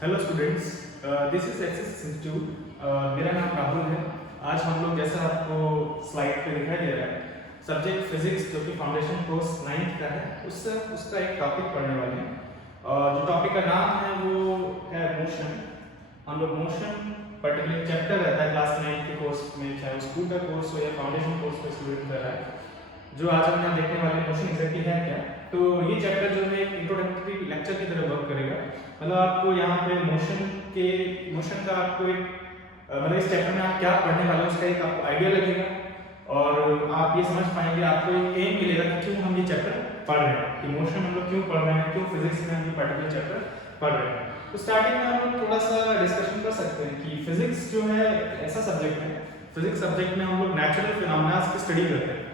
Hello students, this is axis institute. मेरा नाम राहुल है। आज हम लोग जैसा आपको स्लाइड पे दिखाई दे रहा है, सब्जेक्ट फिजिक्स जो कि फाउंडेशन कोर्स 9th का है, उससे उसका एक टॉपिक पढ़ने वाले हैं। जो टॉपिक का नाम है वो है मोशन। हम लोग मोशन पर्टिकुलर चैप्टर रहता है क्लास 9 के कोर्स में, चाहे वो स्कूल का कोर्स हो या फाउंडेशन कोर्स का स्टूडेंट कर रहा है। जो आज हम यहाँ देखने वाले मोशन एग्जैक्टली है क्या, तो ये चैप्टर जो है एक इंट्रोडक्टरी लेक्चर की तरह वर्क करेगा। मतलब आपको यहाँ पे मोशन का आपको एक मतलब इस चैप्टर में आप क्या पढ़ने वाले हो उसका एक आपको आइडिया लगेगा, और आप ये समझ पाएंगे, आपको एक एम मिलेगा कि क्यों हम ये चैप्टर पढ़ रहे हैं, कि मोशन हम लोग क्यों पढ़ रहे हैं, क्यों फिजिक्स में हम ये पर्टिकुलर चैप्टर पढ़ रहे हैं। तो स्टार्टिंग में हम लोग थोड़ा सा डिस्कशन कर सकते हैं कि फिजिक्स जो है ऐसा सब्जेक्ट है, फिजिक्स सब्जेक्ट में हम लोग नेचुरल फिनोमेना की स्टडी करते हैं।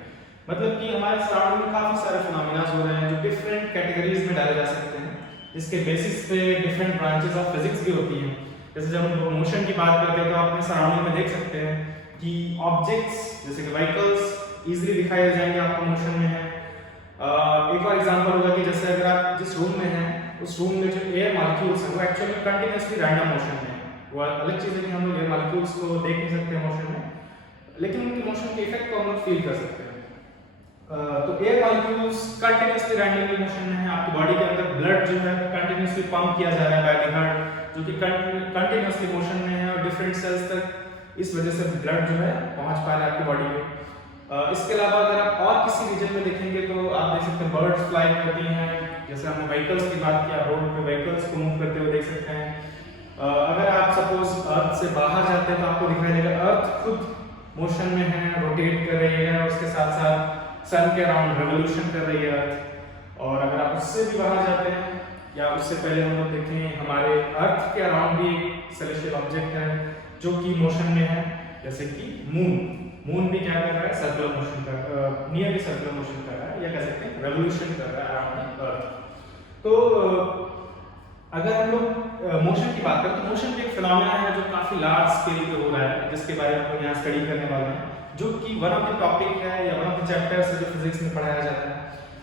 मतलब कि हमारे सराउंडिंग में काफ़ी सारे फिनोमेना हो रहे हैं जो डिफरेंट कैटेगरीज में डाले जा सकते हैं, जिसके बेसिस पे डिफरेंट ब्रांचेस ऑफ फिजिक्स भी होती हैं। जैसे जब हम मोशन की बात करते हैं तो आप अपने सराउंडिंग में देख सकते हैं कि ऑब्जेक्ट्स जैसे कि व्हीकल्स इजीली दिखाई दे जाएंगे आपको मोशन में है। एक और एग्जांपल होगा कि जैसे अगर आप जिस रूम में हैं उस रूम में जो एयर मॉलिक्यूल्स हैं वो एक्चुअली कंटिन्यूअसली रैंडम मोशन में है। वो अलग चीज़ है कि हम लोग एयर मॉलिक्यूल्स को देख नहीं सकते मोशन में, लेकिन उनके मोशन के इफेक्ट को हम लोग फील कर सकते हैं। तो air molecules continuously randomly motion में है। आपकी बॉडी के अंदर ब्लड जो है कंटिन्यूअसली पंप किया जा रहा है बाय द हार्ट, जो कि कंटिन्यूअसली मोशन में है और डिफरेंट सेल्स तक इस वजह से ब्लड जो है पहुंच पा रहा है आपकी बॉडी में। इसके अलावा अगर आप और किसी रीजन में देखेंगे तो आप देख सकते हैं बर्ड्स फ्लाई करती हैं। जैसे हमने व्हीकल्स की बात किया, रोड पे व्हीकल्स को मूव करते हुए देख सकते हैं। अगर आप सपोज अर्थ से बाहर जाते हैं तो आपको दिखाई देगा अर्थ खुद मोशन में है, रोटेट कर रही है, और उसके साथ साथ सन के अराउंड रेवोल्यूशन कर रही है अर्थ। और अगर आप उससे भी बाहर जाते हैं या उससे पहले हम लोग देखें, हमारे अर्थ के अराउंड भी एक सेलेस्टियल ऑब्जेक्ट है जो कि मोशन में है, जैसे कि मून भी क्या कर रहा है, सर्कुलर मोशन कर नियरली सर्कुलर मोशन कर रहा है, या कह सकते हैं रेवोल्यूशन कर रहा है अराउंड अर्थ। तो अगर हम लोग मोशन की बात करें तो मोशन भी एक फिनोमेना है जो काफी लार्ज स्केल पे हो रहा है, जिसके बारे में हम यहाँ स्टडी करने वाले हैं, जो कि वन ऑफ द टॉपिक है या वन ऑफ द चैप्टर्स है जो फिजिक्स में पढ़ाया जाता है।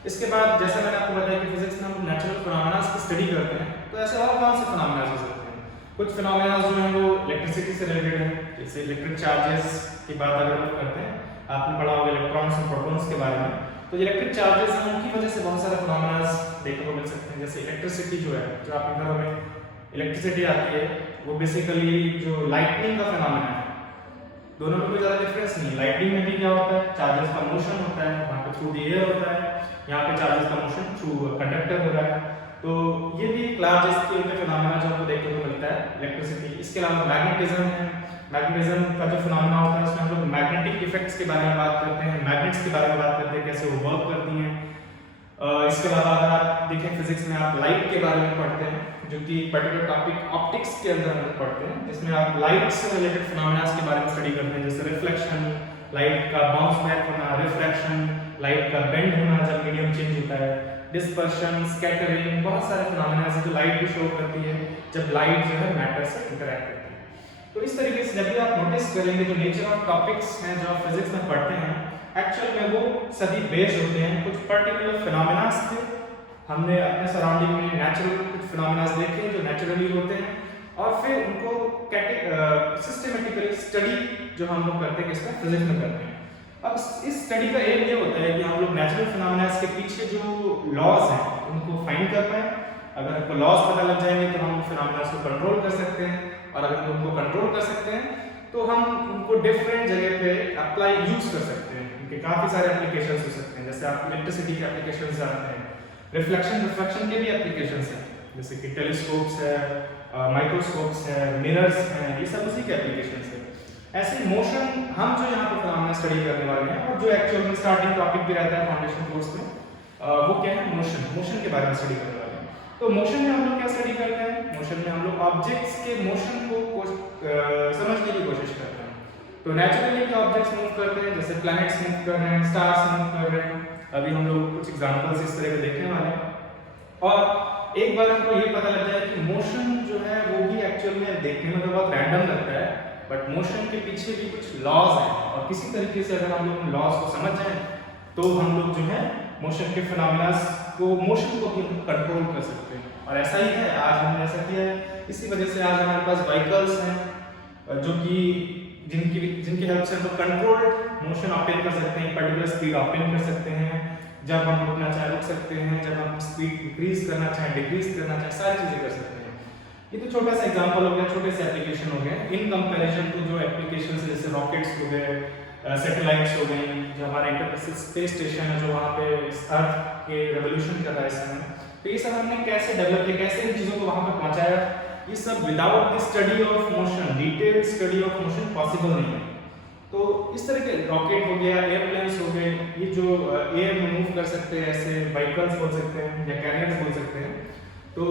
इसके बाद जैसा मैंने आपको बताया कि फिजिक्स में हम नेचुरल फिनोमेना की स्टडी करते हैं, तो ऐसे और कौन से फिनोमेना हो सकते हैं। कुछ फिनोमेना जो है वो इलेक्ट्रिसिटी से रिलेटेड है, जैसे इलेक्ट्रिक चार्जेस की बात अगर हम करते हैं, आपने पढ़ा होगा इलेक्ट्रॉन्स और प्रोटॉन्स के बारे में। तो इलेक्ट्रिक चार्जेस हैं, उनकी वजह से बहुत सारे फिनोमेना देखने को मिल सकते हैं। जैसे इलेक्ट्रिसिटी जो है, जो आपके घरों में इलेक्ट्रिसिटी आती है, वो बेसिकली जो लाइटनिंग का फिनोमेना है, दोनों में कोई ज़्यादा डिफरेंस नहीं। लाइटनिंग में भी क्या होता है, चार्जेस का मोशन होता है, वहाँ पे थ्रू द एयर होता है, यहाँ पे चार्जेस का मोशन थ्रू कंडक्टर हो रहा है। तो ये भी लार्ज स्केल पे फिनोमेना जो हमको देखने को मिलता है इलेक्ट्रिसिटी। इसके अलावा मैग्नेटिज्म है, मैग्नेटिज्म का जो फिनोमेना होता है उसमें हम लोग मैग्नेटिक इफेक्ट्स के बारे में बात करते हैं, मैग्नेट्स के बारे में बात करते हैं, कैसे वो वर्क करती हैं। इसके अलावा अगर आप देखें फिजिक्स में आप लाइट के बारे में पढ़ते हैं, जो कि पर्टिकुलर टॉपिक ऑप्टिक्स के अंदर हम पढ़ते हैं, जिसमें आप लाइट से रिलेटेड फिनोमेना के बारे में स्टडी करते हैं, जैसे रिफ्लेक्शन, लाइट का बाउंस बैक होना, रिफ्रैक्शन, लाइट का बेंड होना जब मीडियम चेंज होता है, डिस्पर्शन, स्कैटरिंग, बहुत सारे फिनोमेना है जो लाइट भी शो करती है जब लाइट जो है मैटर से इंटरैक्ट करती है। तो इस तरीके से जब भी आप नोटिस करेंगे जो नेचर ऑफ टॉपिक्स हैं जो आप फिजिक्स में पढ़ते हैं, एक्चुअल में वो सभी बेस्ड होते हैं कुछ पर्टिकुलर फिनोमेना थे। हमने अपने सराउंडिंग में नेचुरल कुछ फिनोमेना देखे जो नेचुरली होते हैं, और फिर उनको सिस्टमेटिकली स्टडी जो हम लोग करते हैं इसमें फिजिक्स में करते हैं। अब इस स्टडी का एम ये होता है कि हम लोग नेचुरल फिनोमेना के पीछे जो लॉज हैं उनको फाइंड कर पाएं। अगर हमको लॉज पता लग जाएंगे तो हम फिनोमेना को कंट्रोल कर सकते हैं, और अगर हम उनको कंट्रोल कर सकते हैं तो हम उनको डिफरेंट जगह पे अप्लाई यूज कर सकते हैं। उनके काफ़ी सारे एप्लीकेशंस हो सकते हैं, जैसे आप इलेक्ट्रिसिटी के एप्लीकेशंस जानते हैं, रिफ्लेक्शन के भी एप्लीकेशंस हैं, जैसे कि टेलीस्कोप्स है, माइक्रोस्कोप्स है, मिरर्स हैं, ये सब उसी के एप्लीकेशंस है। ऐसे मोशन हम जो यहाँ पर फिनोमेना स्टडी करने वाले हैं, और जो एक्चुअल में स्टार्टिंग टॉपिक भी रहता है फाउंडेशन कोर्स में, वो क्या है, मोशन के बारे में स्टडी करने वाले हैं। तो मोशन में हम लोग क्या स्टडी करते हैं, मोशन में हम लोग ऑब्जेक्ट्स के मोशन को समझने की कोशिश करते हैं। तो नेचुरली के ऑब्जेक्ट्स मूव करते हैं, जैसे प्लैनेट्स मूव कर रहे हैं, स्टार्स मूव कर रहे हैं। अभी हम लोग कुछ एग्जांपल्स इस तरह के देखने वाले हैं, और एक बार हमको ये पता लग जाए कि मोशन जो है वो भी एक्चुअल में देखने में तो बहुत रैंडम लगता है, बट मोशन के पीछे भी कुछ लॉज हैं, और किसी तरीके से अगर हम लोग उन लॉज को समझ जाएं तो हम लोग जो है मोशन के फिनोमेना इसको मोशन को भी हम कंट्रोल कर सकते हैं। और ऐसा ही है, आज हमने ऐसा किया है। इसी वजह से आज हमारे पास व्हीकल्स हैं जो कि जिनकी हेल्प से हम कंट्रोल्ड मोशन ऑप्टेन कर सकते हैं, पर्टिकुलर स्पीड ऑप्टेन कर सकते हैं। जब हम रुकना चाहें रुक सकते हैं, जब हम स्पीड इंक्रीज करना चाहें डिक्रीज करना चाहें, सारी चीजें कर सकते हैं। ये तो छोटा सा एग्जांपल हो गया, छोटे से एप्लीकेशन हो गए इन कंपैरिजन टू जो एप्लीकेशंस जैसे रॉकेट्स हो गए, सैटेलाइट्स हो गई, जो हमारा इंटरनेशनल स्पेस स्टेशन है जो वहाँ पे अर्थ के रेवोल्यूशन कर रहा है इस समय। तो ये सब हमने कैसे डेवलप किया, कैसे इन चीज़ों को वहाँ पे पहुँचाया, ये सब without the study of motion, detailed study of motion possible नहीं है। तो इस तरह के रॉकेट हो गया, एयरप्लेन्स हो गए, ये जो एयर में मूव कर सकते हैं, ऐसे व्हीकल्स बोल सकते हैं या कैरियर्स बोल सकते हैं। तो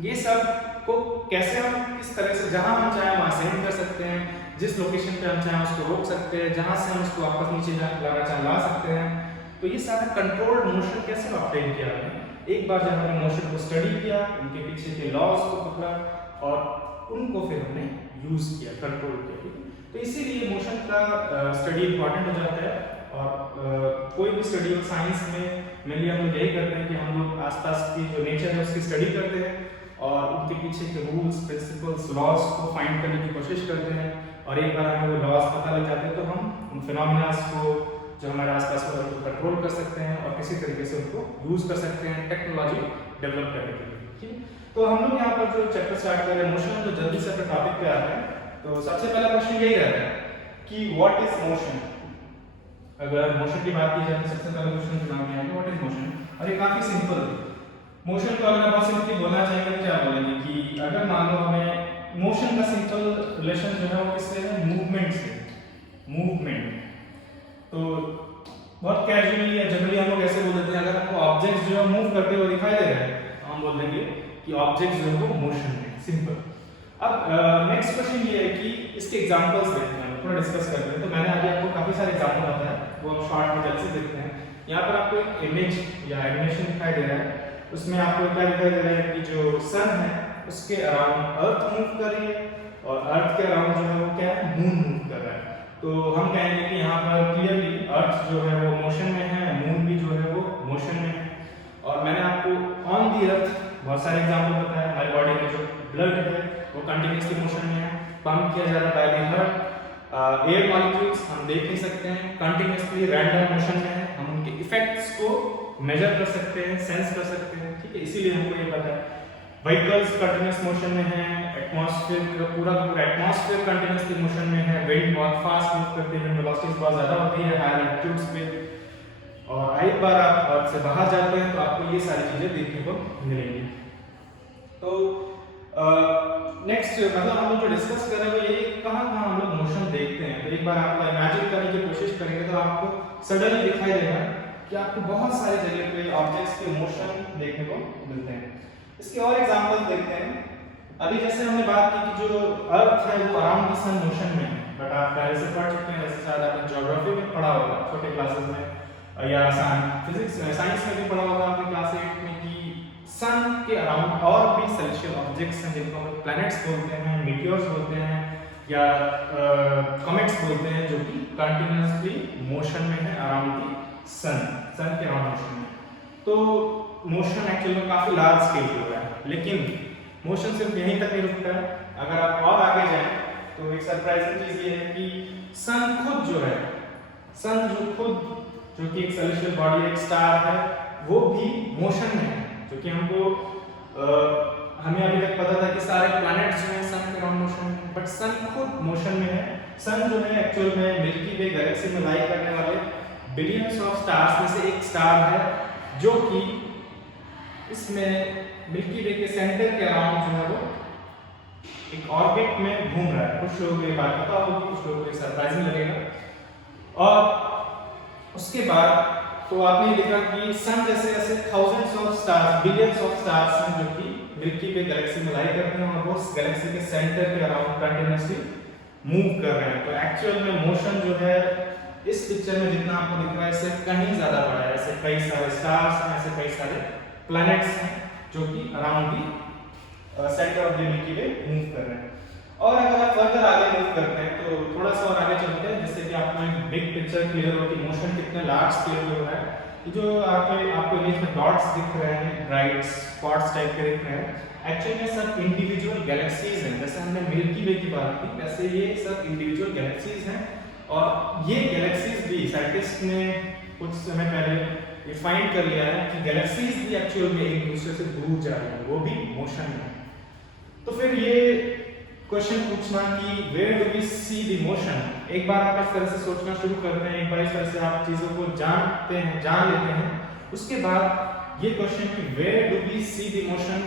ये सब को कैसे हम किस तरह से जहाँ हम चाहें वहाँ सेंड कर सकते हैं, जिस लोकेशन पे हम चाहें उसको रोक सकते हैं, जहाँ से हम उसको वापस नीचे लाना चाहें ला सकते हैं। तो ये सारा कंट्रोल्ड मोशन कैसे ऑब्टेन किया हमने, एक बार जब हमने मोशन को स्टडी किया, उनके पीछे के लॉज को पकड़ा और उनको फिर हमने यूज किया, कंट्रोल किया। तो इसीलिए मोशन का स्टडी इंपॉर्टेंट हो जाता है। और कोई भी स्टडी हो साइंस में मेनली हम लोग यही करते हैं कि हम लोग आसपास की जो नेचर है उसकी स्टडी करते हैं और उनके पीछे के रूल्स, प्रिंसिपल्स, लॉज को फाइंड करने की कोशिश करते हैं। और एक बार हमें वो लॉज पता लग जाते हैं तो हम उन फिनोमिनास को जो हमारे आसपास हो उनको कंट्रोल कर सकते हैं और किसी तरीके से उनको यूज कर सकते हैं टेक्नोलॉजी डेवलप करने के लिए। ठीक है, तो हम लोग यहाँ पर जो चैप्टर स्टार्ट कर रहे हैं मोशन, तो जल्दी से अपने टॉपिक पे आते हैं। तो सबसे पहला क्वेश्चन यही रहता है कि व्हाट इज मोशन। अगर मोशन की बात की जाए तो सबसे पहला क्वेश्चन दिमाग में आएगा व्हाट इज मोशन। और ये काफी सिंपल है। मोशन को अगर बहुत सिंपली बोलना चाहेंगे तो क्या बोलेंगे कि अगर मान लो हमें मोशन का सिंपल रिलेशन जो है वो किससे है, मूवमेंट से। मूवमेंट तो बहुत कैजुअली या जनरली हम लोग ऐसे बोल देते हैं, अगर आपको ऑब्जेक्ट जो है मूव करते हुए दिखाई दे रहा है तो हम बोल देंगे कि ऑब्जेक्ट जो है वो मोशन में। सिंपल। अब नेक्स्ट क्वेश्चन ये है कि इसके एग्जांपल्स देखते हैं, थोड़ा डिस्कस करते हैं। तो मैंने आगे आपको काफी सारे एग्जांपल बताया, वो हम शॉर्ट में जल्द से देखते हैं। यहाँ पर आपको एक इमेज या एनिमेशन दिखाई दे रहा है, उसमें आपको क्या दिखाई दे रहा है कि जो सन है उसके अराउंड अर्थ मूव कर रही है और अर्थ के अराउंड जो है वो क्या है, मून मूव कर रहा है। तो हम कहेंगे कि यहाँ पर क्लियरली अर्थ जो है वो मोशन में है, मून भी जो है वो मोशन में है। और मैंने आपको ऑन दी अर्थ बहुत सारे एग्जांपल बताए। हमारी बॉडी में जो ब्लड है वो कंटिन्यूसली मोशन में है, पंप किया जा रहा है by the heart. Air molecules हम देख नहीं सकते हैं, कंटिन्यूसली रैंडम मोशन में है, हम उनके इफेक्ट्स को मेजर कर सकते हैं, सेंस कर सकते हैं। ठीक है, इसीलिए हमको ये पता है। व्हीकल्स कंटिन्यूस मोशन में है, एटमॉस्फेयर पूरा एटमॉस्फेयर कंटिन्यूसली मोशन में है, विंड बहुत फास्ट मूव करती है, वेलोसिटीज बहुत ज्यादा होती है हायर एल्टीट्यूड्स पे। और एक बार आप अर्थ से बाहर जाते हैं तो आपको ये सारी चीजें देखने को मिलेंगी। तो नेक्स्ट मतलब हम लोग जो डिस्कस कर रहे हैं वो ये कहाँ हम लोग मोशन देखते हैं। तो एक बार आप इमेजिन करने की कोशिश करेंगे तो आपको सडनली दिखाई देगा कि आपको बहुत सारे जगह पे ऑब्जेक्ट्स के मोशन देखने को मिलते हैं। इसके और एग्जांपल देखते हैं। अभी जैसे हमने बात की कि जो अर्थ है वो अराउंड द सन मोशन में है, बट आप पहले से पढ़ चुके हैं, जैसे शायद आपने ज्योग्राफी में पढ़ा होगा छोटे क्लासेस में या फिजिक्स साइंस में भी पढ़ा होगा आपने क्लास 8 में कि सन के अराउंड और भी सेलेस्टियल ऑब्जेक्ट्स हैं जिनको हम प्लैनेट्स बोलते हैं, मीटियोर्स बोलते हैं या कॉमेट्स बोलते हैं, जो कि कंटिन्यूअसली मोशन में है अराउंड द सन के अराउंड मोशन में। तो मोशन एक्चुअली में काफी लार्ज स्केल पे हो रहा है, लेकिन मोशन सिर्फ यहीं तक नहीं रुकता है। अगर आप और आगे जाएं तो एक सरप्राइजिंग चीज ये है कि सन खुद जो है, सन जो कि एक सेलेस्टियल बॉडी एक स्टार है, वो भी मोशन में है। क्योंकि हमको हमें अभी तक पता था कि सारे प्लैनेट्स जो हैं सन के अराउंड मोशन में, बट सन खुद मोशन में है। सन जो है एक्चुअल में मिल्की वे गैलेक्सी में लाई करने वाले बिलियंस ऑफ स्टार्स में से एक स्टार है, जो कि इसमें मिल्की वे के सेंटर के अराउंड जो है वो एक ऑर्बिट में घूम रहा है। कुछ लोगों को ये बात पता होगी, कुछ लोगों को सरप्राइजिंग लगेगा। और उसके बाद तो आपने देखा कि सन जैसे ऐसे thousands of stars, billions of stars हैं जो कि मिल्की वे गैलेक्सी में लाई करते हैं और वो उस गैलेक्सी के सेंटर के अराउंड कंटिन्यूअसली मूव कर रहे हैं। तो एक्चुअल में मोशन जो है इस पिक्चर में जितना आपको दिख रहा है इससे कहीं ज्यादा बड़ा है। ऐसे कई सारे स्टार्स हैं, ऐसे कई सारे प्लैनेट्स हैं जो कि around the centre of the milky way move कर रहे हैं। और अगर आप फर्दर आगे मूव करते हैं तो थोड़ा सा और आगे चलते हैं, जिससे कि आपको एक बिग पिक्चर क्लियर हो कि मोशन कितने लार्ज स्केल पे हो रहा है। ये जो आपको इमेज में डॉट्स दिख रहे हैं, ब्राइट स्पॉट्स टाइप के दिख रहे हैं, एक्चुअली में सब इंडिविजुअल गैलेक्सीज हैं। जैसे हमने मिल्की वे की बात की, वैसे ये सब इंडिविजुअल गैलेक्सीज हैं। और ये गैलेक्सीज भी साइंटिस्ट ने कुछ समय पहले ये फाइंड कर लिया है कि गैलेक्सीज भी एक्चुअल में एक दूसरे से दूर जा रही हैं, वो भी मोशन में। तो फिर ये क्वेश्चन पूछना कि where do we see the motion, एक बार आप इस तरह से सोचना शुरू करते हैं, एक बार इस तरह से आप चीजों को जान लेते हैं, उसके बाद ये क्वेश्चन कि where do we see the motion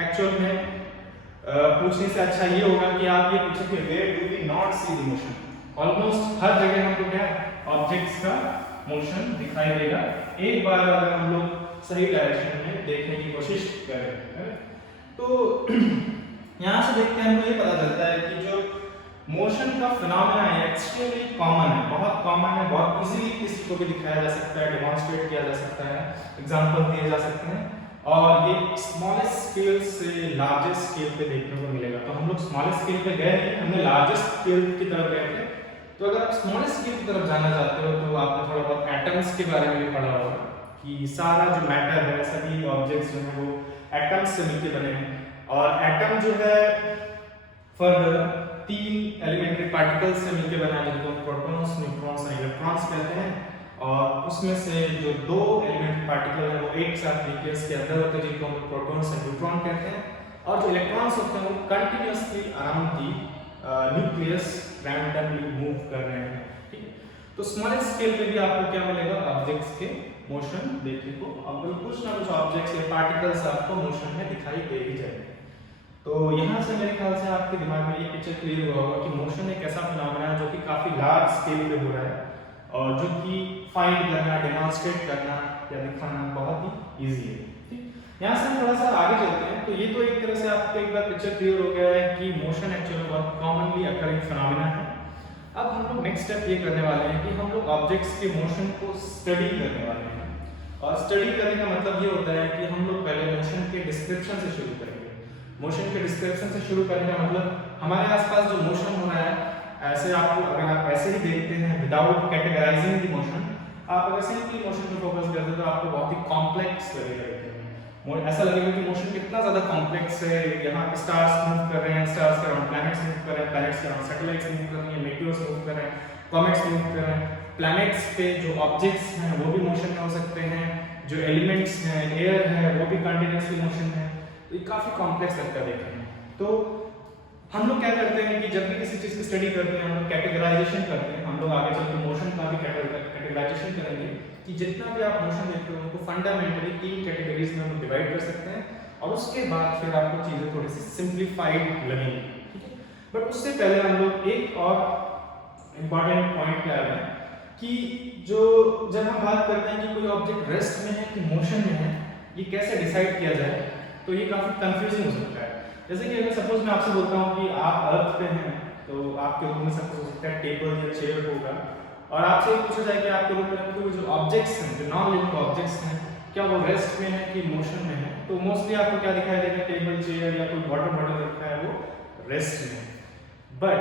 actual में पूछने से अच्छा ये होगा कि आप ये पूछें कि where do we not see the motion. Almost हर जगह हमको क्या ऑब्जेक्ट्स का मोशन दिखाई देगा, एक बार अगर हम लोग सही डायरेक्शन में देखने की कोशिश करें। तो यहाँ से देखते हैं हमको ये पता चलता है कि जो मोशन का फिनोमेना है एक्सट्रीमली कॉमन है, बहुत कॉमन है, बहुत इजीली किसी को भी दिखाया जा सकता है, डेमोंस्ट्रेट किया जा सकता है, एग्जांपल दिए जा सकते हैं। और ये स्मॉलेस्ट स्केल से लार्जेस्ट स्केल पे देखने को मिलेगा। तो हम लोग स्मॉलेस्ट स्केल पे गए नहीं, हमने लार्जेस्ट स्केल की तरफ गए थे। तो अगर आप स्मॉलेस्ट स्केल की तरफ जाना चाहते हो तो आपने थोड़ा बहुत एटम्स के बारे में भी पढ़ा होगा कि सारा जो मैटर है, सभी ऑब्जेक्ट्स जो है वो एटम्स से मिलकर बने हैं। और एटम जो है फर्दर 3 एलिमेंट्री पार्टिकल्स से मिलकर बना है, जिनको प्रोटॉन्स, न्यूट्रॉन्स और इलेक्ट्रॉन्स कहते हैं। और उसमें से जो 2 एलिमेंट्री पार्टिकल है वो एक साथ न्यूक्लियस के अंदर होते हैं, जिनको हम प्रोटॉन्स और न्यूट्रॉन कहते हैं। और जो इलेक्ट्रॉन्स होते हैं वो continuously around the nucleus randomly move कर रहे हैं। ठीक है, तो स्मॉलेस्ट स्केल पे भी आपको क्या मिलेगा, ऑब्जेक्ट्स के मोशन देखने को, अब कुछ ना कुछ ऑब्जेक्ट्स या पार्टिकल्स आपको मोशन में दिखाई दे ही जाएंगे। तो यहाँ से मेरे ख्याल से आपके दिमाग में ये पिक्चर क्लियर हुआ होगा कि मोशन एक ऐसा फिनोमेना है जो कि काफी लार्ज स्केल पे हो रहा है और जो कि फाइंड करना, डेमोंस्ट्रेट करना या दिखाना बहुत ही इजी है। ठीक, यहाँ से हम थोड़ा सा आगे चलते हैं। तो ये तो एक तरह से आपको एक बार पिक्चर क्लियर हो गया है कि मोशन एक्चुअली बहुत कॉमनली अकरिंग फिनोमेना है। अब हम लोग नेक्स्ट स्टेप ये करने वाले हैं कि हम लोग ऑब्जेक्ट्स के मोशन को स्टडी करने वाले हैं। और स्टडी करने का मतलब ये होता है कि हम लोग पहले मोशन के डिस्क्रिप्शन से शुरू करेंगे। मोशन के डिस्क्रिप्शन से शुरू करने का मतलब हमारे आसपास जो मोशन हो रहा है, ऐसे आपको अगर आप ऐसे ही देखते हैं विदाउट कैटेगराइजिंग द मोशन, आप अगर सिंपली मोशन पे फोकस करते हैं तो आपको बहुत ही कॉम्प्लेक्स लगेगा। ऐसा लगेगा कि मोशन कितना ज्यादा कॉम्प्लेक्स है, यहाँ स्टार्स मूव कर रहे हैं, स्टार्स के अराउंड प्लैनेट्स मूव कर रहे हैं, प्लैनेट्स के अराउंड सैटेलाइट्स मूव कर रही हैं, मेटियोर्स मूव कर रहे हैं, कॉमेट्स मूव कर रहे हैं, प्लैनेट्स पे जो ऑब्जेक्ट्स हैं वो भी मोशन में हो सकते हैं, जो एलिमेंट्स हैं, एयर है, वो भी कंटिन्यूअसली मोशन है। तो ये काफी कॉम्प्लेक्स लगता है देखने में। तो हम लोग क्या करते हैं कि जब भी किसी चीज की स्टडी करते हैं हम लोग कैटेगराइजेशन करते हैं। हम लोग आगे चल के मोशन का भी कैटेगराइजेशन करेंगे कि जितना भी आप मोशन देखते हो उनको फंडामेंटली 3 कैटेगरीज में हम डिवाइड कर सकते हैं और उसके बाद फिर आपको चीजें थोड़ी सी सिंप्लीफाइड लगेंगी। ठीक है, बट उससे पहले हम लोग एक और इम्पॉर्टेंट पॉइंट क्या है कि जो जब हम बात करते हैं कि कोई ऑब्जेक्ट रेस्ट में है कि मोशन में है, ये कैसे डिसाइड किया जाए, तो ये काफी कंफ्यूजिंग हो सकता है। जैसे कि अगर सपोज मैं आपसे बोलता हूँ कि आप अर्थ पे हैं, तो आपके रूम में सपोज हो सकता है टेबल या चेयर होगा और आपसे पूछा जाए कि आपके रूम में रखे हुए जो ऑब्जेक्ट्स हैं, जो नॉन लिविंग ऑब्जेक्ट्स हैं, क्या वो रेस्ट में है कि मोशन में है, तो मोस्टली आपको क्या दिखाई देगा, टेबल, चेयर या कोई वाटर बॉटल रखा है वो रेस्ट में। बट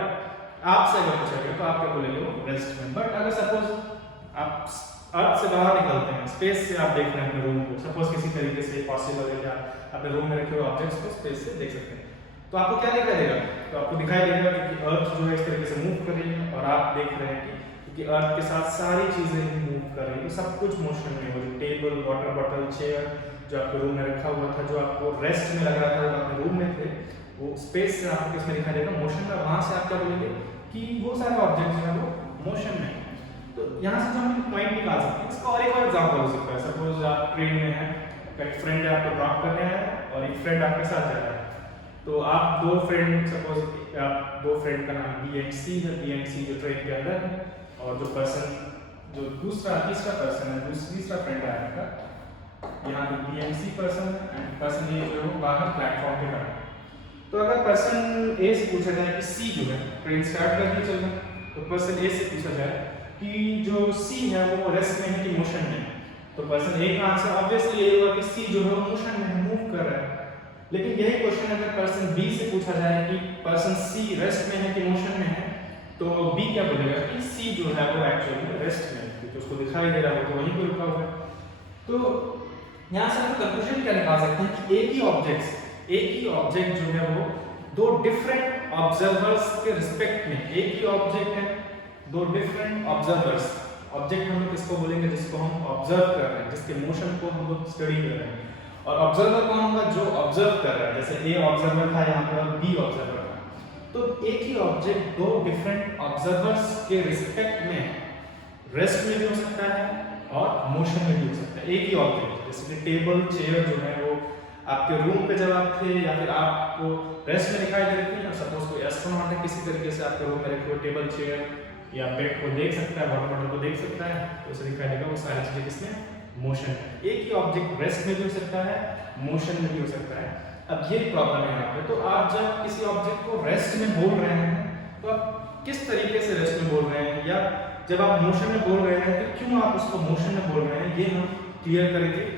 आपसे अगर पूछा गया तो आप क्या बोलेंगे, वो रेस्ट में। बट अगर सपोज आप अर्थ से बाहर निकलते हैं, स्पेस से आप देख रहे हैं अपने रूम को, सपोज किसी तरीके से पॉसिबल है या अपने रूम में रखे हुए ऑब्जेक्ट्स को स्पेस से देख सकते हैं, तो आपको क्या दिखाई देगा, तो आपको दिखाई देगा कि अर्थ जो है इस तरीके से मूव कर रही है और आप देख रहे हैं कि अर्थ के साथ सारी चीजें मूव कर रही है, तो सब कुछ मोशन में है। टेबल, वाटर बॉटल, चेयर जो आपके रूम में रखा हुआ था, जो आपको रेस्ट में लग रहा था, जो अपने रूम में थे, वो स्पेस से आपको किसमें दिखाई देगा, मोशन में। वहां से आप क्या बोलेंगे कि वो सारे ऑब्जेक्ट जो है वो मोशन में। तो यहाँ से जो हम पॉइंट निकाल सकते हैं, इसका और एक और एग्जाम्पल हो सकता है। सपोज आप ट्रेन में हैं, एक फ्रेंड आपको ड्रॉप करने आया और एक फ्रेंड आपके साथ जा रहा है, तो आप दो फ्रेंड, सपोज आप दो फ्रेंड का नाम बी एंड सी है, बी एंड सी जो ट्रेन के अंदर है और जो पर्सन, जो तीसरा पर्सन है, तीसरा फ्रेंड है आपका, यहाँ पे बी एंड सी पर्सन है एंड पर्सन ए जो है बाहर प्लेटफॉर्म पे खड़ा है। तो अगर पर्सन ए से पूछा जाए कि सी जो है ट्रेन स्टार्ट कर दी चल रहा है, तो पर्सन ए से पूछा जाए कि जो सी है वो रेस्ट में है कि मोशन में, तो पर्सन ए का आंसर ऑब्वियसली ये होगा कि सी जो है वो मोशन में मूव कर रहा है। लेकिन यही क्वेश्चन अगर पर्सन बी से पूछा जाए कि पर्सन सी रेस्ट में है कि मोशन में है, तो बी क्या बोलेगा कि सी जो है वो एक्चुअली रेस्ट में है, क्योंकि उसको दिखाई दे रहा है वो तो वहीं पे रुका हुआ है। तो यहाँ से हम कंक्लूजन क्या निकाल सकते हैं कि एक ही ऑब्जेक्ट जो है वो दो डिफरेंट ऑब्जर्वर्स के रिस्पेक्ट में, एक ही ऑब्जेक्ट है, दो डिफरेंट ऑब्जर्वर्स, ऑब्जेक्ट हम लोग किसको बोलेंगे, जिसको हम ऑब्जर्व कर रहे हैं, जिसके मोशन को हम लोग स्टडी कर रहे हैं। और ऑब्जर्वर कौन होगा, जो ऑब्जर्व कर रहा है, जैसे ए ऑब्जर्वर था यहाँ पर और बी ऑब्जर्वर था। तो एक ही ऑब्जेक्ट दो डिफरेंट ऑब्जर्वर्स के रिस्पेक्ट में रेस्ट में भी हो सकता है और मोशन में भी हो सकता है। एक ही ऑब्जेक्ट, जैसे कि टेबल चेयर जो है वो आपके रूम पे जब आप थे या फिर आपको रेस्ट में दिखाई दे रही थी ना, सपोज कोई एस्ट्रोनॉट है, किसी तरीके से आपके रूम में रखे हुए टेबल चेयर या बेड को देख सकता है, वाटर बॉटल को देख सकता है, तो उसे दिखाई देगा वो सारी चीजें किसमें, मोशन है। एक ही ऑब्जेक्ट रेस्ट में भी हो सकता है, मोशन में भी हो सकता है। अब ये प्रॉब्लम है यहाँ पे, तो आप जब किसी ऑब्जेक्ट को रेस्ट में बोल रहे हैं तो आप किस तरीके से रेस्ट में बोल रहे हैं, या जब आप मोशन में बोल रहे हैं तो क्यों आप उसको मोशन में बोल रहे हैं, ये हम क्लियर करेंगे।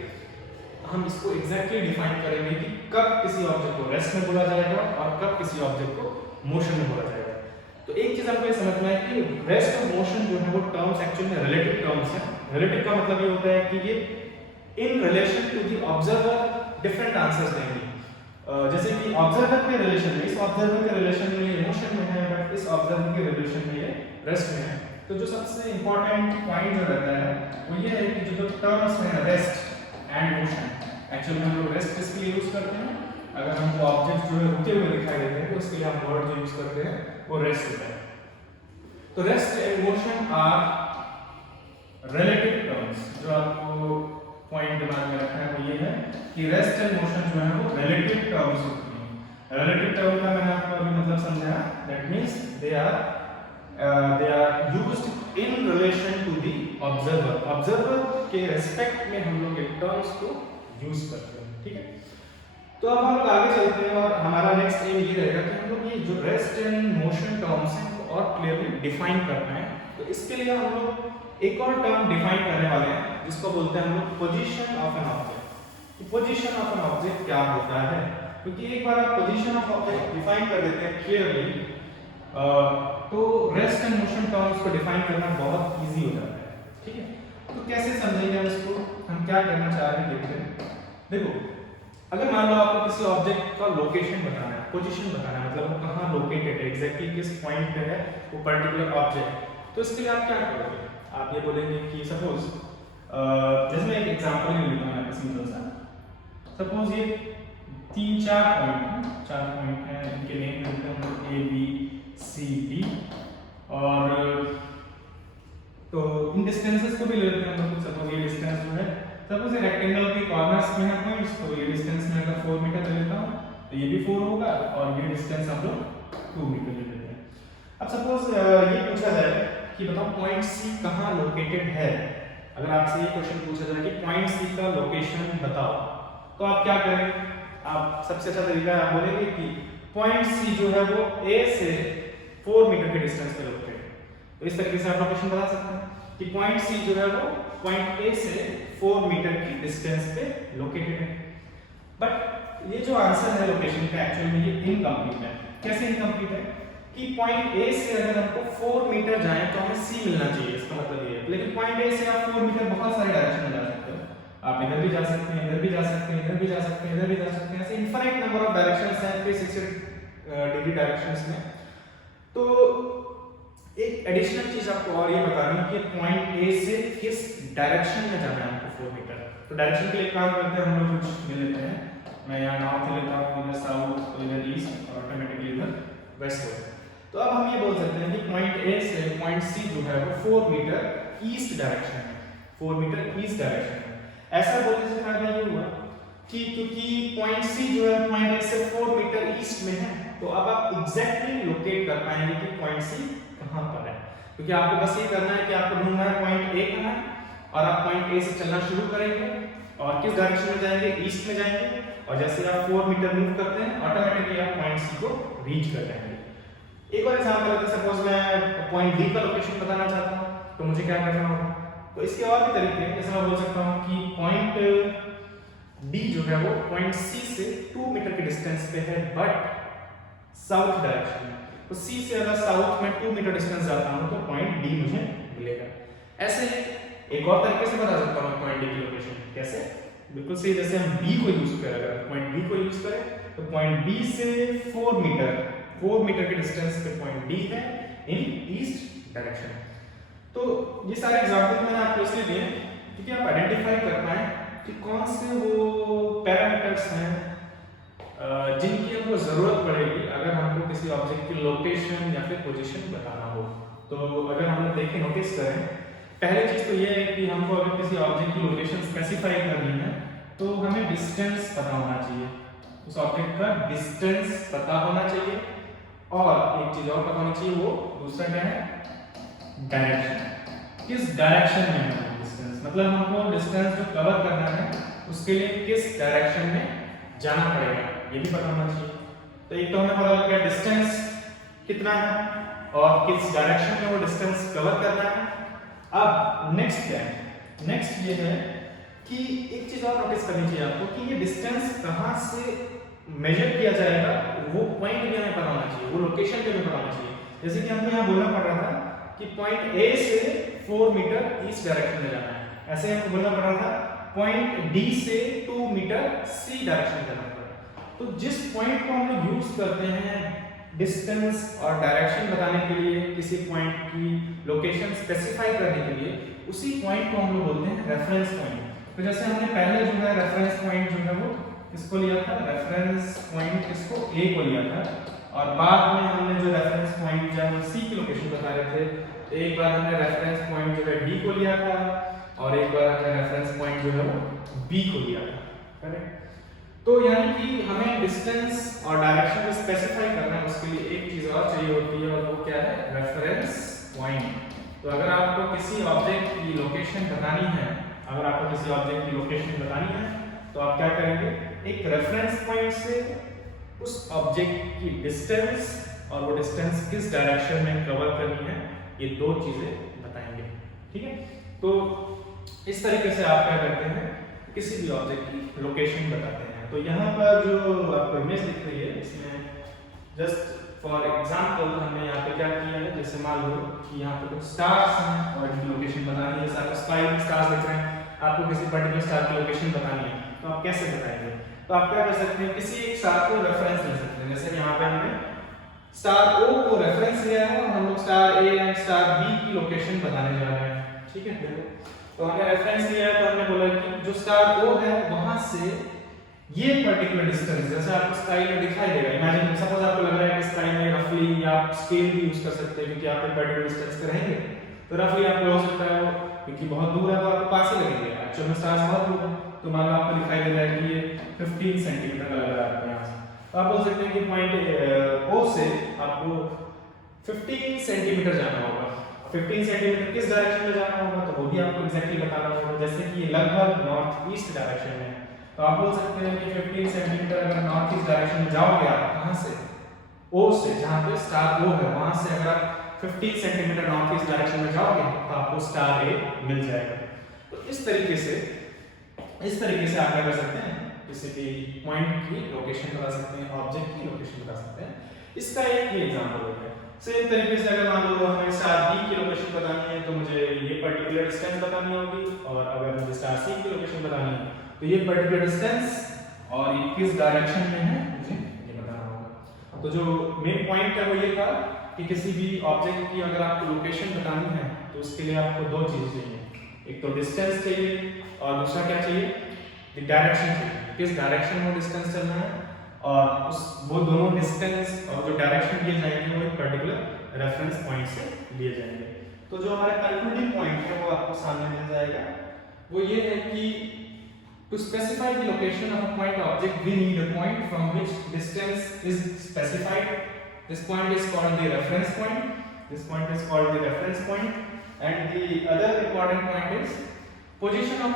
हम इसको एग्जैक्टली डिफाइन करेंगे कि कब किसी ऑब्जेक्ट को रेस्ट में बोला जाएगा और कब किसी ऑब्जेक्ट को मोशन में बोला जाएगा। तो एक चीज हमको ये समझना है कि रेस्ट और मोशन जो है वो टर्म्स एक्चुअली में रिलेटिव टर्म्स हैं। रिलेटिव का मतलब ये होता है कि ये in relation to the observer different answers देंगे। जैसे कि ऑब्जर्वर के रिलेशन में, इस ऑब्जर्वर के रिलेशन में ये मोशन में है, बट इस ऑब्जर्वर के रिलेशन में ये रेस्ट में है। तो जो सबसे इंपॉर्टेंट पॉइंट जो रहता है वो ये है कि जो टर्म्स हैं रेस्ट एंड मोशन, एक्चुअली हम लोग रेस्ट किसके लिए यूज करते हैं, अगर हमको ऑब्जेक्ट जो है रुके हुए दिखाई देते हैं तो उसके लिए हम वर्ड जो यूज करते हैं वो रेस्ट होता है। तो rest and motion are relative terms. जो आपको पॉइंट दिमाग में रखना है वो ये है कि रेस्ट एंड मोशन जो है वो रिलेटिव टर्म्स होती हैं। रिलेटिव टर्म का मैंने आपको अभी मतलब समझाया, that means they are used in relation to the observer. Observer के रिस्पेक्ट में हम लोग एक टर्म्स को यूज करते हैं, ठीक है। तो अब हम लोग आगे चलते हैं और हमारा नेक्स्ट एम ये रहेगा कि हम लोग ये जो रेस्ट एंड मोशन टर्म्स हैं को और क्लियरली डिफाइन करना है। तो इसके लिए हम लोग एक और टर्म डिफाइन करने वाले हैं जिसको बोलते हैं हम लोग पोजीशन ऑफ एन ऑब्जेक्ट। तो पोजीशन ऑफ एन ऑब्जेक्ट क्या होता है, क्योंकि एक बार आप पोजीशन ऑफ ऑब्जेक्ट डिफाइन कर देते हैं क्लियरली तो रेस्ट एंड मोशन टर्म्स को डिफाइन करना बहुत इजी हो जाता है, ठीक है। तो कैसे समझेंगे हम इसको, हम क्या करना चाह रहे हैं देखते हैं। देखो, अगर मान लो आपको किसी ऑब्जेक्ट का लोकेशन बताना है, पोजीशन बताना है, मतलब वो कहाँ लोकेटेड है, एग्जैक्टली किस पॉइंट पे है वो पर्टिकुलर ऑब्जेक्ट, तो इसके लिए आप क्या करोगे, आप ये बोलेंगे कि सपोज जैसे मैं एक एग्जांपल ले लेता हूँ सिंपल सा। सपोज ये 3-4 पॉइंट हैं, 4 पॉइंट हैं, इनके नेम देते हैं A B C D, और तो इन डिस्टेंसेस को भी ले लेते हैं हम लोग। सपोज ये डिस्टेंस जो है, सपोज ये रेक्टेंगल के कॉर्नर्स में है पॉइंट्स, तो ये डिस्टेंस में अगर 4 मीटर ले लेता हूँ तो ये भी 4 होगा, और ये डिस्टेंस हम लोग 2 मीटर ले लेते हैं। अब सपोज ये पूछा जाए कि बताओ पॉइंट C कहाँ लोकेटेड है। अगर आपसे ये क्वेश्चन पूछा जाए कि पॉइंट C का लोकेशन बताओ, तो आप क्या करें, आप सबसे अच्छा तरीका आप बोलेंगे कि पॉइंट C जो है वो A से 4 मीटर के डिस्टेंस पे लोकेटेड है। तो इस तरीके से आप लोकेशन बता सकते हैं कि पॉइंट C जो है वो पॉइंट A से 4 मीटर की डिस्टेंस पे लोकेटेड है। बट ये जो आंसर है लोकेशन का एक्चुअली ये इनकम्प्लीट है। कैसे इनकम्प्लीट है कि पॉइंट A से अगर हमको 4 मीटर जाएं तो हमें C मिलना चाहिए, इसका मतलब ये है। लेकिन पॉइंट A से आप 4 मीटर बहुत सारे डायरेक्शन में जा सकते हो, आप इधर भी जा सकते हैं, इधर भी जा सकते हैं, इधर भी जा सकते हैं, इधर भी जा सकते हैं, ऐसे इनफाइनाइट नंबर ऑफ डायरेक्शंस हैं 360 डिग्री डायरेक्शंस में। तो एक एडिशनल चीज आपको और ये बतानी है कि पॉइंट A से किस डायरेक्शन में जाना है हमको 4 मीटर। तो डायरेक्शन के लिए काम करते हैं हम लोग, कुछ ले लेते हैं, मैं यहाँ नॉर्थ लेता हूँ, इधर साउथ, तो इधर ईस्ट, और ऑटोमेटिकली इधर वेस्ट होगा। तो अब हम ये बोल सकते हैं कि पॉइंट A से पॉइंट C जो है वो 4 मीटर ईस्ट डायरेक्शन है, 4 मीटर ईस्ट डायरेक्शन है। ऐसा बोलने से फायदा ये हुआ कि क्योंकि पॉइंट C जो है पॉइंट A से 4 मीटर ईस्ट में है, तो अब आप एग्जैक्टली लोकेट कर पाएंगे कि पॉइंट C कहाँ पर है। क्योंकि आपको बस ये करना है कि आपको ढूंढना है पॉइंट A कहाँ है, और आप पॉइंट A से चलना शुरू करेंगे और किस डायरेक्शन में जाएंगे, ईस्ट में जाएंगे, और जैसे आप 4 मीटर मूव करते हैं ऑटोमेटिकली आप पॉइंट C को रीच कर जाएंगे। एक और एग्जांपल लेते हैं, सपोज मैं पॉइंट D का लोकेशन बताना चाहता हूं, तो मुझे क्या करना होगा। तो इसके और भी तरीके हैं, जैसे मैं बोल सकता हूं कि पॉइंट B जो है वो पॉइंट C से 2 मीटर के डिस्टेंस पे है, बट साउथ डायरेक्शन में। तो C से अगर साउथ में 2 मीटर डिस्टेंस जाता हूं तो पॉइंट D मुझे मिलेगा। ऐसे एक और तरीके से बता सकता हूँ पॉइंट डी की लोकेशन। कैसे? बिल्कुल सही, जैसे हम बी को यूज करें, अगर पॉइंट बी को यूज करें तो पॉइंट बी से 4 मीटर के डिस्टेंस पे पॉइंट डी है इन ईस्ट डायरेक्शन। तो ये सारे एग्जांपल मैंने आपको इसलिए दिए क्योंकि आप आइडेंटिफाई कर पाएं कि कौन से वो पैरामीटर्स हैं जिनकी हमको जरूरत पड़ेगी अगर हमको किसी ऑब्जेक्ट की लोकेशन या फिर पोजीशन बताना हो। तो अगर हम लोग देखें, नोटिस करें, पहली चीज तो ये है कि हमको अगर किसी ऑब्जेक्ट की लोकेशन स्पेसिफाई करनी है तो हमें डिस्टेंस पता होना चाहिए, उस ऑब्जेक्ट का डिस्टेंस पता होना चाहिए, और एक चीज और पता होनी चाहिए, वो दूसरा क्या है, डायरेक्शन। किस डायरेक्शन में है डिस्टेंस, मतलब हमको डिस्टेंस जो कवर करना है उसके लिए किस डायरेक्शन में जाना पड़ेगा, ये भी पता होना चाहिए। तो एक तो हमें पता लग गया डिस्टेंस कितना है और किस डायरेक्शन में वो डिस्टेंस कवर करना है। अब नेक्स्ट क्या है? नेक्स्ट ये है कि एक चीज और नोटिस करनी चाहिए आपको कि ये डिस्टेंस कहाँ से मेजर किया जाएगा, वो पॉइंट भी हमें पता होना चाहिए, वो लोकेशन भी हमें पता होना चाहिए। जैसे कि हमको यहाँ बोलना पड़ रहा था कि पॉइंट ए से 4 मीटर ईस्ट डायरेक्शन में जाना है, ऐसे हमको बोलना पड़ रहा था पॉइंट डी से 2 मीटर सी डायरेक्शन में जाना पड़ा। तो जिस पॉइंट को हम लोग यूज करते हैं डिस्टेंस और डायरेक्शन बताने के लिए, किसी पॉइंट की लोकेशन स्पेसिफाई करने के लिए, उसी पॉइंट को हम लोग बोलते हैं रेफरेंस पॉइंट। तो जैसे हमने पहले जो है रेफरेंस पॉइंट जो है वो किसको लिया था, रेफरेंस पॉइंट किसको, ए को लिया था, और बाद में हमने जो रेफरेंस पॉइंट जब हम सी की लोकेशन बता रहे थे, तो एक बार हमने रेफरेंस पॉइंट जो है डी को लिया था और एक बार हमने रेफरेंस पॉइंट जो है वो बी को लिया था, करेक्ट। तो यानी कि हमें डिस्टेंस और डायरेक्शन को स्पेसिफाई करना है, उसके लिए एक चीज और चाहिए होती है और वो क्या है, रेफरेंस पॉइंट। तो अगर आपको किसी ऑब्जेक्ट की लोकेशन बतानी है, अगर आपको किसी ऑब्जेक्ट की लोकेशन बतानी है तो आप क्या करेंगे, एक रेफरेंस पॉइंट से उस ऑब्जेक्ट की डिस्टेंस और वो डिस्टेंस किस डायरेक्शन में कवर करनी है, ये दो चीजें बताएंगे, ठीक है। तो इस तरीके से आप क्या करते हैं, किसी भी ऑब्जेक्ट की लोकेशन बताते हैं। तो यहाँ पर जो आपको इमेज दिख रही है, इसमें जस्ट फॉर एग्जांपल हमने यहाँ पे क्या किया है, जैसे मान लो कि यहाँ पे कुछ स्टार्स हैं और इनकी लोकेशन बतानी है, जैसे आपको स्काई में स्टार्स दिख रहे हैं, आपको किसी पर्टिकुलर स्टार की लोकेशन बतानी है, तो आप कैसे बताएंगे? तो आप क्या कर सकते हैं, किसी एक स्टार को रेफरेंस ले सकते हैं। जैसे यहाँ पे हमने स्टार ओ को रेफरेंस लिया है और हम लोग star A and star B की लोकेशन बताने जा रहे हैं, ठीक है। तो हमने रेफरेंस लिया है, तो हमने बोला कि जो स्टार ओ है वहां से ये पर्टिकुलर डिस्टेंस, जैसे आपको स्काई में दिखाई देगा, इमेजिन सपोज आपको लग रहा है कि स्काई में रफली या स्केल भी यूज कर सकते हैं क्योंकि आप एक पर्टिकुलर डिस्टेंस पे रहेंगे, तो रफली आपको हो सकता है वो क्योंकि बहुत दूर है तो आपको पास ही लगेंगे, एक्चुअल में स्टार्स बहुत दूर है, तो मान लो आपको दिखाई दे रहा है कि ये 15 सेंटीमीटर का लग रहा है आपको यहाँ से, तो आप बोल सकते हैं कि पॉइंट ओ से आपको 15 सेंटीमीटर जाना होगा। 15 सेंटीमीटर किस डायरेक्शन में जाना होगा, तो वो भी आपको एग्जैक्टली बताना होगा। जैसे कि ये लगभग नॉर्थ ईस्ट डायरेक्शन में, तो आप बोल सकते हैं कि 15 सेंटीमीटर अगर नॉर्थ ईस्ट डायरेक्शन में जाओगे आप, कहाँ से, ओ से, जहाँ पे स्टार ओ है वहां से अगर आप 15 सेंटीमीटर नॉर्थ ईस्ट डायरेक्शन में जाओगे तो आपको स्टार ए मिल जाएगा। तो इस तरीके से आप क्या कर सकते हैं, किसी भी पॉइंट की लोकेशन बता सकते हैं, ऑब्जेक्ट की लोकेशन बता सकते हैं। इसका एक ही एग्जांपल होता है। सेम तरीके से अगर मान लो हमें स्टार बी की लोकेशन बतानी है तो मुझे ये पर्टिकुलर डिस्टेंस बतानी होगी, और अगर मुझे स्टार सी की लोकेशन बतानी है तो ये पर्टिकुलर डिस्टेंस और ये किस डायरेक्शन में है मुझे ये बताना होगा। तो जो मेन पॉइंट है वो ये था कि किसी भी ऑब्जेक्ट की अगर आपको लोकेशन बतानी है तो उसके लिए आपको दो चीज चाहिए, एक तो डिस्टेंस चाहिए और दूसरा क्या चाहिए, डायरेक्शन चाहिए, किस डायरेक्शन में डिस्टेंस चलना है, और उस वो दोनों डिस्टेंस और जो डायरेक्शन दिए जाएंगे वो एक पर्टिकुलर रेफरेंस पॉइंट से लिए जाएंगे। तो जो हमारा कंक्लूडिंग पॉइंट है वो आपको सामने मिल जाएगा, वो ये है कि to specify the location of a point object we need a point from which distance is specified. This point is called the reference point, and the other important point is position of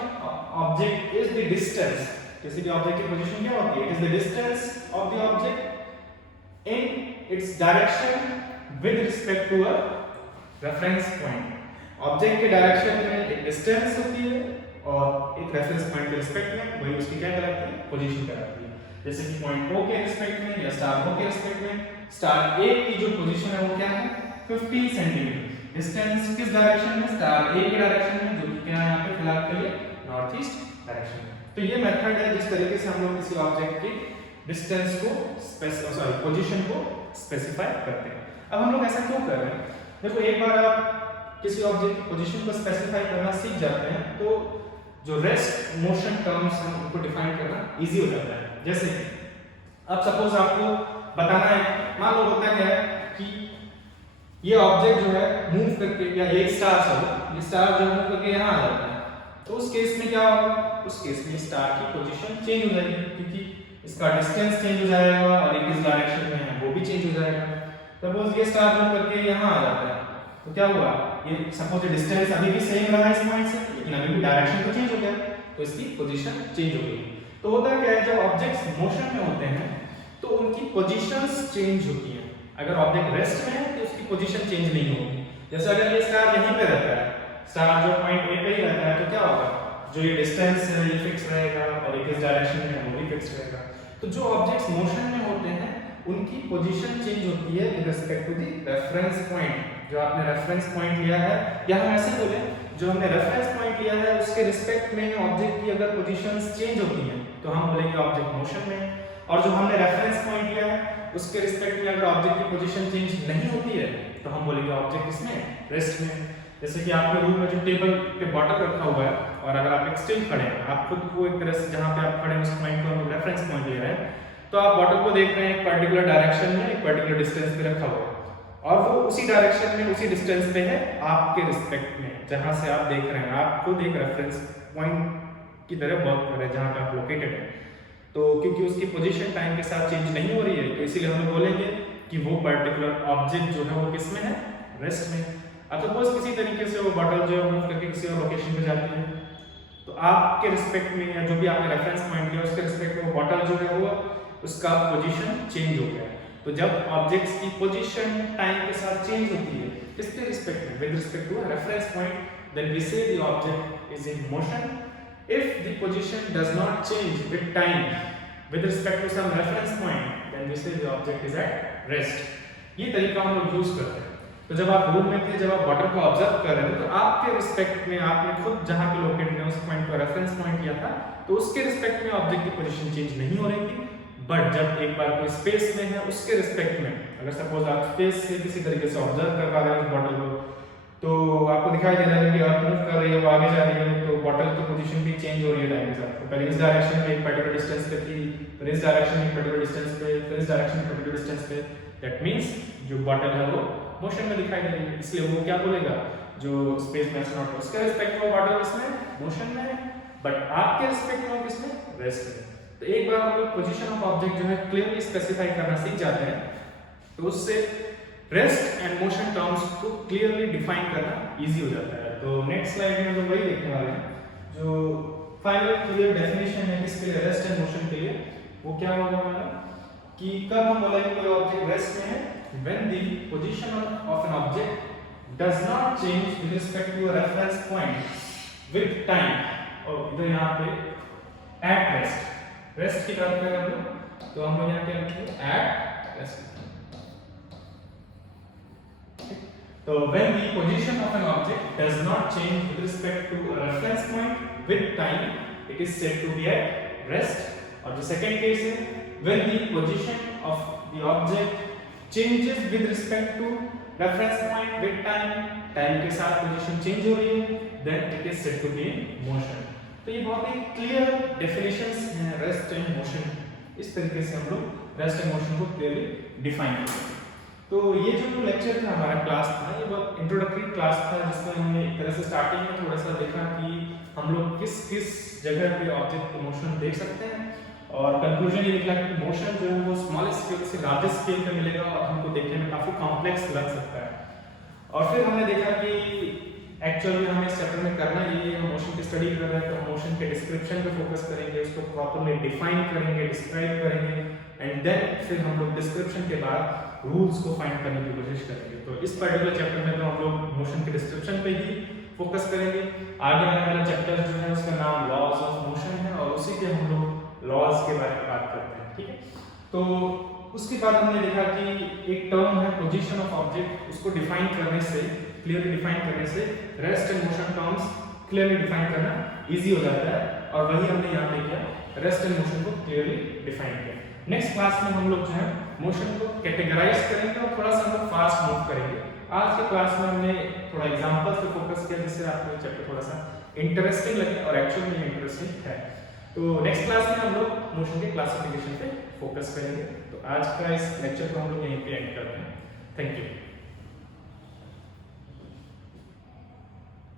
object is the distance. किसी भी object की position क्या होती है, it is the distance of the object in its direction with respect to a reference point. Object के direction में एक distance होती है और एक रेफरेंस पॉइंट के रिस्पेक्ट में वही उसकी क्या कहलाती है, पोजीशन कहलाती है। जैसे कि पॉइंट ओ के रिस्पेक्ट में या स्टार ओ के रिस्पेक्ट में स्टार ए की जो पोजीशन है वो क्या है, 15 सेंटीमीटर। डिस्टेंस किस डायरेक्शन में, स्टार ए के डायरेक्शन में, जो कि क्योंकि यहाँ पे फिलहाल के लिए नॉर्थ ईस्ट डायरेक्शन है। तो ये मेथड है जिस तरीके से हम लोग किसी ऑब्जेक्ट की डिस्टेंस को पोजीशन को स्पेसिफाई करते हैं। अब हम लोग ऐसा क्यों कर रहे हैं? देखो, एक बार आप किसी ऑब्जेक्ट की पोजीशन को स्पेसिफाई करना सीख जाते हैं तो जो रेस्ट मोशन टर्म्स हैं उनको डिफाइन करना इजी हो जाता है। जैसे अब सपोज आपको बताना है, मान लो होता क्या है कि ये ऑब्जेक्ट जो है मूव करके, या एक स्टार चलो, ये स्टार जो मूव करके यहाँ आ जाता है, तो उस केस में क्या होगा? उस केस में स्टार की पोजीशन चेंज हो जाएगी, क्योंकि इसका डिस्टेंस चेंज हो जाएगा और एक इस डायरेक्शन में है वो भी चेंज हो जाएगा। सपोज ये स्टार मूव करके यहाँ आ जाता है, तो क्या हुआ? ये सपोज डिस्टेंस अभी भी सेम रहा इस पॉइंट से, लेकिन अभी भी डायरेक्शन तो चेंज हो गया, तो इसकी पोजीशन चेंज हो गई। तो होता क्या है, जब ऑब्जेक्ट्स मोशन में होते हैं तो उनकी पोजीशंस चेंज होती हैं। अगर ऑब्जेक्ट रेस्ट में है तो उसकी पोजीशन चेंज नहीं होगी। जैसे अगर ये स्टार यहीं पे रहता है, स्टार जो पॉइंट ए पे ही रहता है, तो क्या होगा? जो ये डिस्टेंस है ये फिक्स रहेगा और एक इस डायरेक्शन में है वो भी फिक्स रहेगा। तो जो ऑब्जेक्ट्स मोशन में होते हैं उनकी पोजीशन चेंज होती है with respect to the reference point. जो आपने रेफरेंस पॉइंट लिया है, या हम ऐसे बोले, जो हमने रेफरेंस पॉइंट लिया है उसके रिस्पेक्ट में ऑब्जेक्ट की अगर पोजीशंस चेंज होती हैं तो हम बोलेंगे ऑब्जेक्ट मोशन में। और जो हमने रेफरेंस पॉइंट लिया है उसके रिस्पेक्ट में अगर ऑब्जेक्ट की पोजीशन चेंज नहीं होती है तो हम बोलेंगे ऑब्जेक्ट इसमें रेस्ट में। जैसे कि आपके रूम में जो टेबल पे बॉटल रखा हुआ है और अगर आप एक स्टिल खड़े हैं, आप खुद को एक तरह से जहां पे आप खड़े हैं उस पॉइंट को हम रेफरेंस पॉइंट ले रहे हैं, तो आप बॉटल को देख रहे हैं एक पर्टिकुलर डायरेक्शन में, एक पर्टिकुलर डिस्टेंस पे रखा हुआ है और वो उसी डायरेक्शन में उसी डिस्टेंस पे है आपके रिस्पेक्ट में, जहां से आप देख रहे हैं। आप खुद एक रेफरेंस पॉइंट की तरह वर्क कर रहे हैं जहां पे आप लोकेटेड हैं। तो क्योंकि उसकी पोजीशन टाइम के साथ चेंज नहीं हो रही है तो इसीलिए हम बोलेंगे कि वो पर्टिकुलर ऑब्जेक्ट जो है वो किस में है? रेस्ट में। अब सपोज किसी तरीके से वो बॉटल जो है मूव करके किसी और लोकेशन पे जाती है, तो आपके रिस्पेक्ट में या जो भी आपने रेफरेंस पॉइंट लिया उसके रिस्पेक्ट में वो बॉटल जो है वो उसका पोजीशन चेंज हो गया। तो जब ऑब्जेक्ट्स की पोजीशन टाइम के साथ चेंज होती है, किसके रिस्पेक्ट में? With respect to reference point, then we say the object is in motion. If the position does not change with time with respect to some reference point, then we say the object is at rest. ये तरीका हम लोग use करते हैं। तो जब आप room में थे, जब आप बॉटल को ऑब्जर्व कर रहे थे, तो आपके रिस्पेक्ट में आपने खुद जहां पे लोकेटेड है उस पॉइंट को रेफरेंस पॉइंट किया था, तो उसके रिस्पेक्ट में ऑब्जेक्ट की पोजीशन चेंज नहीं हो रही थी। बट जब एक बार कोई स्पेस में है उसके रिस्पेक्ट में, अगर सपोज आप स्पेस से किसी तरीके से ऑब्जर्व कर पा रहे हैं उस बॉटल को, तो आपको दिखाई दे रहा है कि अर्थ मूव कर रही है, वो आगे जा रही है, तो बॉटल की पोजीशन भी चेंज हो रही है टाइम के साथ। तो पहले इस डायरेक्शन में एक पर्टिकुलर डिस्टेंस पे थी, फिर इस डायरेक्शन में एक पर्टिकुलर डिस्टेंस पे, फिर इस डायरेक्शन में पर्टिकुलर डिस्टेंस पे। दैट मींस जो बॉटल है वो मोशन में दिखाई दे रही है, इसलिए वो क्या बोलेगा? जो स्पेस में एस्ट्रोनॉट है उसके रिस्पेक्ट में बॉटल इसमें मोशन में है, बट आपके रिस्पेक्ट में किसमें? रेस्ट में। तो एक बार हम लोग पोजीशन ऑफ ऑब्जेक्ट जो है क्लियरली स्पेसिफाई करना सीख जाते हैं, तो उससे रेस्ट एंड मोशन टर्म्स को क्लियरली डिफाइन करना इजी हो जाता है। तो नेक्स्ट स्लाइड में हम लोग वही देखने वाले हैं, जो फाइनल क्लियर डेफिनेशन है इसके लिए, रेस्ट एंड मोशन के लिए। वो क्या होगा हमारा कि कब हम बोलेंगे कोई ऑब्जेक्ट रेस्ट में है? When the position of an object does not change with respect to a reference point with time. और इधर यहाँ पे एट रेस्ट, रेस्ट की बात करें हम लोग, तो हम लोग यहाँ क्या लिखेंगे? At rest. So when the position of an object does not change with respect to a reference point with time, it is said to be at rest. और जो second case है, when the position of the object changes with respect to reference point with time, time के साथ position change हो रही है, then it is said to be in motion. तो ये बहुत ही clear definitions हैं rest and motion। इस तरीके से हम लोग rest and motion को clearly define करते हैं। तो ये जो लेक्चर था हमारा क्लास था, ये बहुत इंट्रोडक्टरी क्लास था जिसमें हमने एक तरह से स्टार्टिंग में थोड़ा सा देखा कि हम लोग किस किस जगह पे ऑब्जेक्ट के मोशन देख सकते हैं, और कंक्लूजन ये निकला कि मोशन जो है वो स्मॉलेस्ट स्केल से लार्जेस्ट स्केल पे मिलेगा और हमको देखने में काफ़ी कॉम्प्लेक्स लग सकता है। और फिर हमने देखा कि एक्चुअल में हमें इस चैप्टर में करना ये है, हम मोशन की स्टडी कर रहे हैं तो मोशन के डिस्क्रिप्शन पे फोकस करेंगे, उसको प्रॉपर्ली डिफाइन करेंगे, डिस्क्राइब करेंगे, एंड देन फिर हम लोग डिस्क्रिप्शन के बाद रूल्स को फाइंड करने की कोशिश करेंगे। तो इस पर्टिकुलर चैप्टर में तो हम लोग मोशन के डिस्क्रिप्शन पे ही फोकस करेंगे। आगे आने वाला चैप्टर जो है उसका नाम लॉज ऑफ मोशन है और उसी के हम लोग लॉज के बारे में बात करते हैं, ठीक है। तो उसके बाद हमने देखा कि एक टर्म है पोजीशन ऑफ ऑब्जेक्ट, उसको डिफाइन करने से, क्लियरली डिफाइन करने से rest and motion terms clearly define करना इजी हो जाता है, और वही हमने यहाँ पे किया, रेस्ट एंड मोशन को क्लियरली डिफाइन किया। नेक्स्ट क्लास में हम लोग जो है मोशन को कैटेगराइज करेंगे और थोड़ा सा हम लोग फास्ट मूव करेंगे। आज के क्लास में हमने थोड़ा एग्जांपल्स पे फोकस किया जिससे आपको चैप्टर थोड़ा सा इंटरेस्टिंग लगे, और एक्चुअल में इंटरेस्टिंग है। तो नेक्स्ट क्लास में हम लोग मोशन के क्लासिफिकेशन पे फोकस करेंगे। तो आज का इस लेक्चर को हम लोग यहीं पे एंड करते हैं। Thank you.